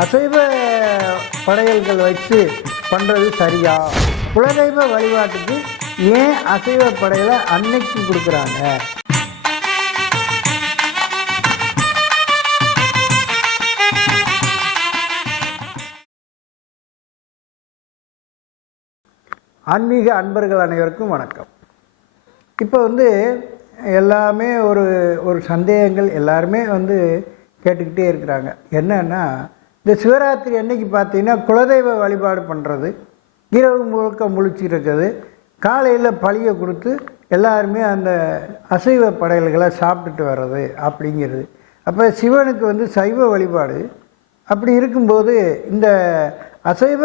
அசைவ படையல்கள் வச்சு பண்ணுறது சரியா? குலதெய்வ வழிபாட்டுக்கு ஏன் அசைவ படையலை அன்னைக்கு கொடுக்குறாங்க? ஆன்மீக அன்பர்கள் அனைவருக்கும் வணக்கம். இப்போ வந்து எல்லாமே ஒரு ஒரு சந்தேகங்கள் எல்லாருமே வந்து கேட்டுக்கிட்டே இருக்கிறாங்க. என்னன்னா இந்த சிவராத்திரி அன்னைக்கு பார்த்தீங்கன்னா குலதெய்வ வழிபாடு பண்ணுறது இரவு முழுக்க முழிச்சிருக்கிறது. காலையில் பழியை கொடுத்து எல்லாருமே அந்த அசைவ படையல்களை சாப்பிட்டுட்டு வர்றது அப்படிங்கிறது. அப்போ சிவனுக்கு வந்து சைவ வழிபாடு. அப்படி இருக்கும்போது இந்த அசைவ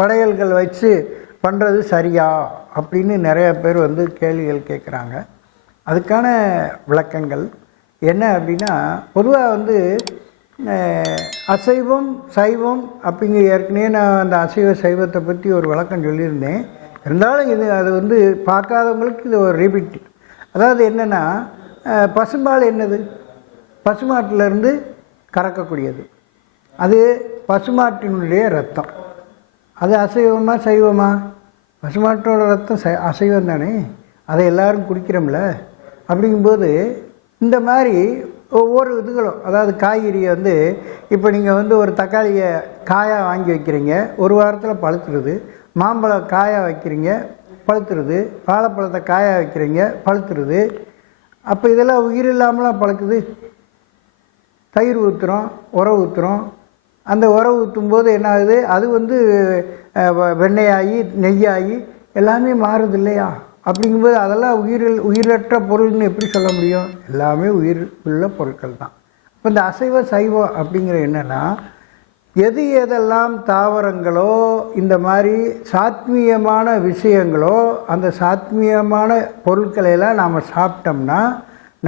படையல்கள் வச்சு பண்ணுறது சரியா அப்படின்னு நிறைய பேர் வந்து கேள்விகள் கேட்குறாங்க அதுக்கான விளக்கங்கள் என்ன அப்படின்னா பொதுவாக வந்து அசைவம் சைவம் அப்படிங்கிற ஏற்கனவே நான் அந்த அசைவ சைவத்தை பற்றி ஒரு விளக்கம் சொல்லியிருந்தேன். இருந்தாலும் இது அது வந்து பார்க்காதவங்களுக்கு இது ஒரு ரிபீட் அதாவது என்னென்னா பசும்பால் என்னது? பசுமாட்டிலேருந்து கறக்கக்கூடியது. அது பசுமாட்டினுடைய ரத்தம். அது அசைவமா சைவமா? பசுமாட்டோட ரத்தம் சை அசைவம் தானே? அதை எல்லாரும் குடிக்கிறோம்ல. அப்படிங்கும்போது இந்த மாதிரி ஒவ்வொரு இதுகளும் அதாவது காய்கறியை வந்து இப்போ நீங்கள் வந்து ஒரு தக்காளியை காயாக வாங்கி வைக்கிறீங்க ஒரு வாரத்தில் பழுத்துருது. மாம்பழம் காயாக வைக்கிறீங்க பழுத்துருது. வாழைப்பழத்தை காயாக வைக்கிறீங்க பழுத்துருது. அப்போ இதெல்லாம் உயிர் இல்லாமலாம் பழுக்குது. தயிர் ஊற்றுறோம் உரம் ஊற்றுறோம் அந்த உரம் ஊற்றும் போது என்ன ஆகுது? அது வந்து வெண்ணெயாகி நெய்யாகி எல்லாமே மாறுது இல்லையா? அப்படிங்கும்போது அதெல்லாம் உயிரில் உயிரற்ற பொருள்னு எப்படி சொல்ல முடியும்? எல்லாமே உயிர் உள்ள பொருட்கள் தான். இப்போ இந்த அசைவ சைவம் அப்படிங்கிற என்னென்னா எது எதெல்லாம் தாவரங்களோ இந்த மாதிரி சாத்மீயமான விஷயங்களோ அந்த சாத்மீயமான பொருட்களையெல்லாம் நாம் சாப்பிட்டோம்னா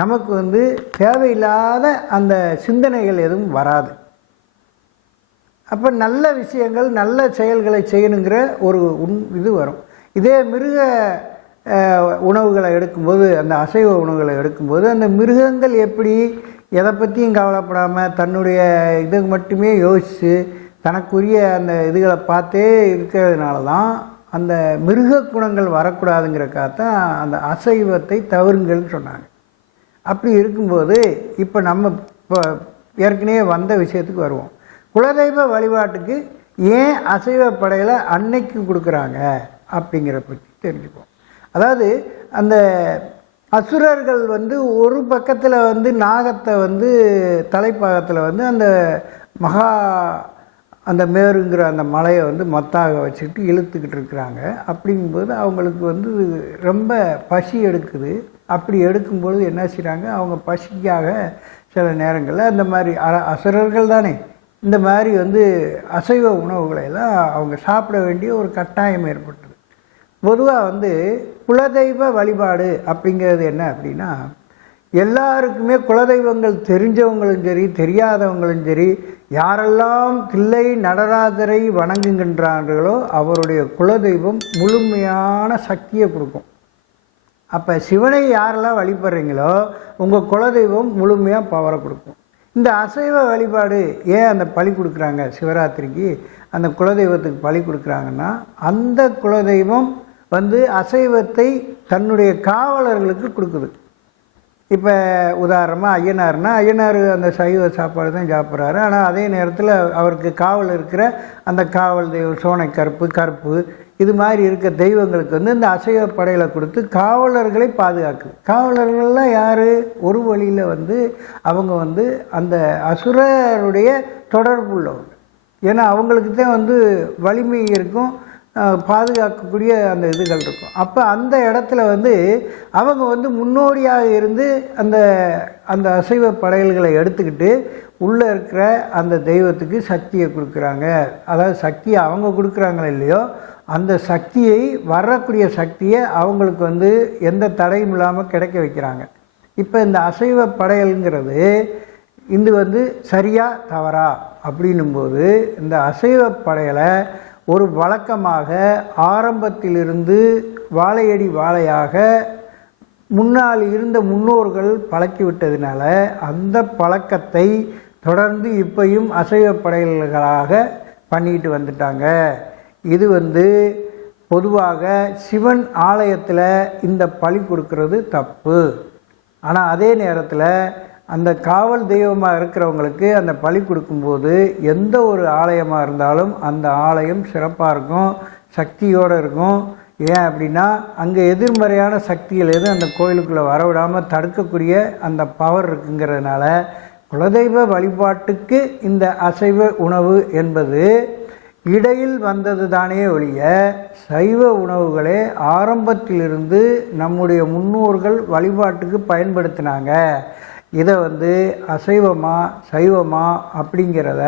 நமக்கு வந்து தேவையில்லாத அந்த சிந்தனைகள் எதுவும் வராது. அப்போ நல்ல விஷயங்கள் நல்ல செயல்களை செய்யணுங்கிற ஒரு உண் இது வரும். இதே மிருக உணவுகளை எடுக்கும்போது அந்த அசைவ உணவுகளை எடுக்கும்போது அந்த மிருகங்கள் எப்படி எதை பற்றியும் கவலைப்படாமல் தன்னுடைய இது மட்டுமே யோசித்து தனக்குரிய அந்த இதுகளை பார்த்தே இருக்கிறதுனால தான் அந்த மிருக குணங்கள் வரக்கூடாதுங்கிறக்காக தான் அந்த அசைவத்தை தவறுங்கள்னு சொன்னாங்க. அப்படி இருக்கும்போது இப்போ நம்ம இப்போ ஏற்கனவே வந்த விஷயத்துக்கு வருவோம். குலதெய்வ வழிபாட்டுக்கு ஏன் அசைவ படையில் அன்னைக்கு கொடுக்குறாங்க அப்படிங்கிற பற்றி தெரிஞ்சுப்போம் அதாவது அந்த அசுரர்கள் வந்து ஒரு பக்கத்தில் வந்து நாகத்தை வந்து தலைப்பாகத்தில் வந்து அந்த மகா அந்த மேருங்கிற அந்த மலையை வந்து மத்தாக வச்சுக்கிட்டு இழுத்துக்கிட்டு இருக்கிறாங்க. அப்படிங்கும்போது அவங்களுக்கு வந்து ரொம்ப பசி எடுக்குது. அப்படி எடுக்கும்பொழுது என்ன செய்கிறாங்க அவங்க பசிக்காக சில நேரங்களில் அந்த மாதிரி அ- அசுரர்கள் தானே. இந்த மாதிரி வந்து அசைவ உணவுகளை எல்லாம் அவங்க சாப்பிட வேண்டிய ஒரு கட்டாயம் ஏற்பட்டது பொதுவாக வந்து குலதெய்வ வழிபாடு அப்படிங்கிறது என்ன அப்படின்னா எல்லாருக்குமே குலதெய்வங்கள் தெரிஞ்சவங்களும் சரி தெரியாதவங்களும் சரி யாரெல்லாம் தில்லை நடராஜரை வணங்குகின்றார்களோ அவருடைய குலதெய்வம் முழுமையான சக்தியை கொடுக்கும். அப்போ சிவனை யாரெல்லாம் வழிபடுறீங்களோ உங்கள் குலதெய்வம் முழுமையாக பவரை கொடுக்கும். இந்த அசைவ வழிபாடு ஏன் அந்த பலி கொடுக்குறாங்க? சிவராத்திரிக்கு அந்த குலதெய்வத்துக்கு பலி கொடுக்குறாங்கன்னா அந்த குலதெய்வம் வந்து அசைவத்தை தன்னுடைய காவலர்களுக்கு கொடுக்குது. இப்போ உதாரணமாக ஐயனார்னா ஐயனார் அந்த சைவ சாப்பாடு தான் சாப்பிட்றாரு. ஆனால் அதே நேரத்தில் அவருக்கு காவல் இருக்கிற அந்த காவல் தெய்வம் சோனை கருப்பு கருப்பு இது மாதிரி இருக்க தெய்வங்களுக்கு வந்து இந்த அசைவ படையில் கொடுத்து காவலர்களை பாதுகாக்குது. காவலர்கள்லாம் யார்? ஒரு வழியில் வந்து அவங்க வந்து அந்த அசுரருடைய தொடர்பு உள்ளவங்க. ஏன்னா அவங்களுக்கு தான் வந்து வலிமை இருக்கும் பாதுகாக்கக்கூடிய அந்த இதுகள் இருக்கும். அப்போ அந்த இடத்துல வந்து அவங்க வந்து முன்னோடியாக இருந்து அந்த அந்த அசைவ படையல்களை எடுத்துக்கிட்டு உள்ளே இருக்கிற அந்த தெய்வத்துக்கு சக்தியை கொடுக்குறாங்க. அதாவது சக்தியை அவங்க கொடுக்குறாங்களோ இல்லையோ அந்த சக்தியை வரக்கூடிய சக்தியை அவங்களுக்கு வந்து எந்த தடையும் இல்லாமல் கிடைக்க வைக்கிறாங்க. இப்போ இந்த அசைவ படையல்ங்கிறது இது வந்து சரியா தவறா அப்படின்னும்போது இந்த அசைவ படையலை ஒரு வழக்கமாக ஆரம்பத்திலிருந்து வாழையடி வாழையாக முன்னால் இருந்த முன்னோர்கள் பழக்கிவிட்டதினால அந்த பழக்கத்தை தொடர்ந்து இப்பையும் அசைவ படையல்களாக பண்ணிட்டு வந்துட்டாங்க. இது வந்து பொதுவாக சிவன் ஆலயத்தில் இந்த பலி கொடுக்கறது தப்பு. ஆனால் அதே நேரத்தில் அந்த காவல் தெய்வமாக இருக்கிறவங்களுக்கு அந்த பலி கொடுக்கும்போது எந்த ஒரு ஆலயமாக இருந்தாலும் அந்த ஆலயம் சிறப்பாக இருக்கும் சக்தியோடு இருக்கும். ஏன் அப்படின்னா அங்கே எதிர்மறையான சக்திகள் எதுவும் அந்த கோயிலுக்குள்ளே வரவிடாமல் தடுக்கக்கூடிய அந்த பவர் இருக்குங்கிறதுனால குலதெய்வ வழிபாட்டுக்கு இந்த அசைவ உணவு என்பது இடையில் வந்தது தானே ஒழிய சைவ உணவுகளே ஆரம்பத்திலிருந்து நம்முடைய முன்னோர்கள் வழிபாட்டுக்கு பயன்படுத்தினாங்க. இதை வந்து அசைவமா சைவமா அப்படிங்கிறத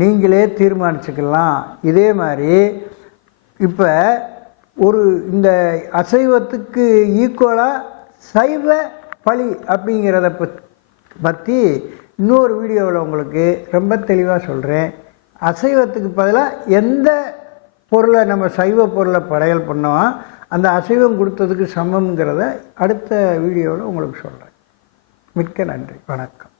நீங்களே தீர்மானிச்சுக்கலாம். இதே மாதிரி இப்போ ஒரு இந்த அசைவத்துக்கு ஈக்குவலாக சைவ பழி அப்படிங்கிறத பத் பற்றி இன்னொரு வீடியோவில் உங்களுக்கு ரொம்ப தெளிவாக சொல்கிறேன் அசைவத்துக்கு பதிலாக எந்த பொருளை நம்ம சைவ பொருளை படையல் பண்ணோம் அந்த அசைவம் கொடுத்ததுக்கு சமம்ங்கிறத அடுத்த வீடியோவில் உங்களுக்கு சொல்கிறேன் மிக்க நன்றி. வணக்கம்.